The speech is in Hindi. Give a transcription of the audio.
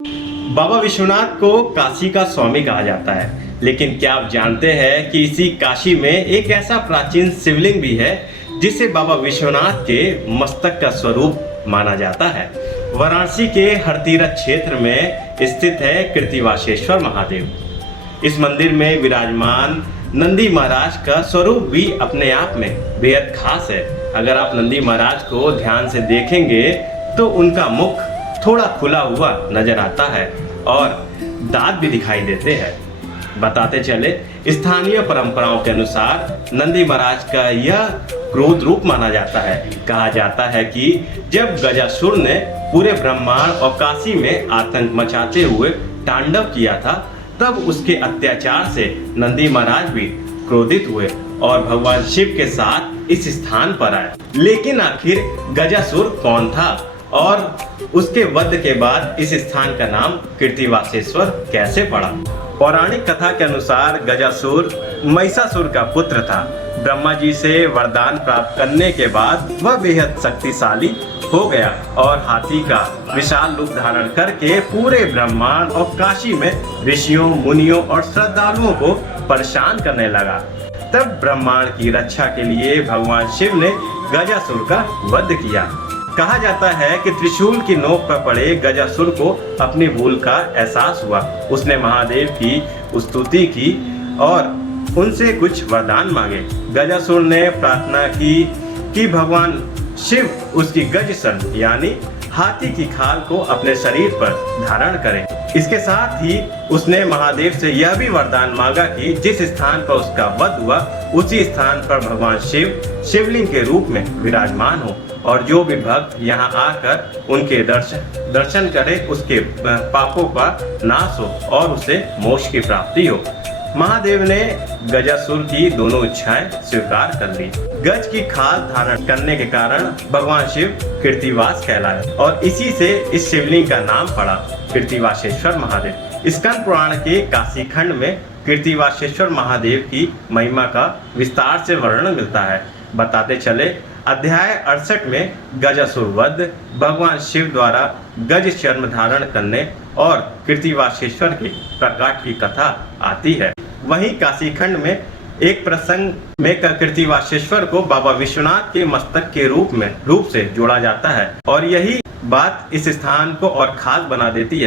बाबा विश्वनाथ को काशी का स्वामी कहा जाता है, लेकिन क्या आप जानते हैं कि इसी काशी में एक ऐसा प्राचीन शिवलिंग भी है जिसे बाबा विश्वनाथ के मस्तक का स्वरूप माना जाता है। वाराणसी के हरतीरथ क्षेत्र में स्थित है कृतिवासेश्वर महादेव। इस मंदिर में विराजमान नंदी महाराज का स्वरूप भी अपने आप में बेहद खास है। अगर आप नंदी महाराज को ध्यान से देखेंगे तो उनका मुख थोड़ा खुला हुआ नजर आता है और दांत भी दिखाई देते हैं। बताते चले, स्थानीय परंपराओं के अनुसार नंदी महाराज का यह क्रोध रूप माना जाता है। कहा जाता है कि जब गजासुर ने पूरे ब्रह्मांड और काशी में आतंक मचाते हुए तांडव किया था, तब उसके अत्याचार से नंदी महाराज भी क्रोधित हुए और भगवान शिव के साथ इस स्थान पर आए। लेकिन आखिर गजासुर कौन था और उसके वध के बाद इस स्थान का नाम कृतिवासेश्वर कैसे पड़ा? पौराणिक कथा के अनुसार गजासुर महिषासुर का पुत्र था। ब्रह्मा जी से वरदान प्राप्त करने के बाद वह बेहद शक्तिशाली हो गया और हाथी का विशाल रूप धारण करके पूरे ब्रह्मांड और काशी में ऋषियों, मुनियों और श्रद्धालुओं को परेशान करने लगा। तब ब्रह्मांड की रक्षा के लिए भगवान शिव ने गजासुर का वध किया। कहा जाता है कि त्रिशूल की नोक पर पड़े गजासुर को अपनी भूल का एहसास हुआ। उसने महादेव की स्तुति की और उनसे कुछ वरदान मांगे। गजासुर ने प्रार्थना की कि भगवान शिव उसकी गजसन यानी हाथी की खाल को अपने शरीर पर धारण करें। इसके साथ ही उसने महादेव से यह भी वरदान मांगा कि जिस स्थान पर उसका वध हुआ उसी स्थान पर भगवान शिव शिवलिंग के रूप में विराजमान हो और जो भी भक्त यहाँ आकर उनके दर्शन करे उसके पापों का नाश हो और उसे मोक्ष की प्राप्ति हो। महादेव ने गजासुर की दोनों इच्छाएं स्वीकार कर ली। गज की खाल धारण करने के कारण भगवान शिव कृतिवास कहलाए और इसी से इस शिवलिंग का नाम पड़ा कृतिवासेश्वर महादेव। स्कंद पुराण के काशी खंड में कृतिवासेश्वर महादेव की महिमा का विस्तार से वर्णन मिलता है। बताते चले, अध्याय 68 में गजासुर वध, भगवान शिव द्वारा गज चर्म धारण करने और कृतिवासेश्वर के प्रकाट की कथा आती है। वहीं काशी खंड में एक प्रसंग में कृतिवासेश्वर को बाबा विश्वनाथ के मस्तक के रूप से जोड़ा जाता है और यही बात इस स्थान को और खास बना देती है।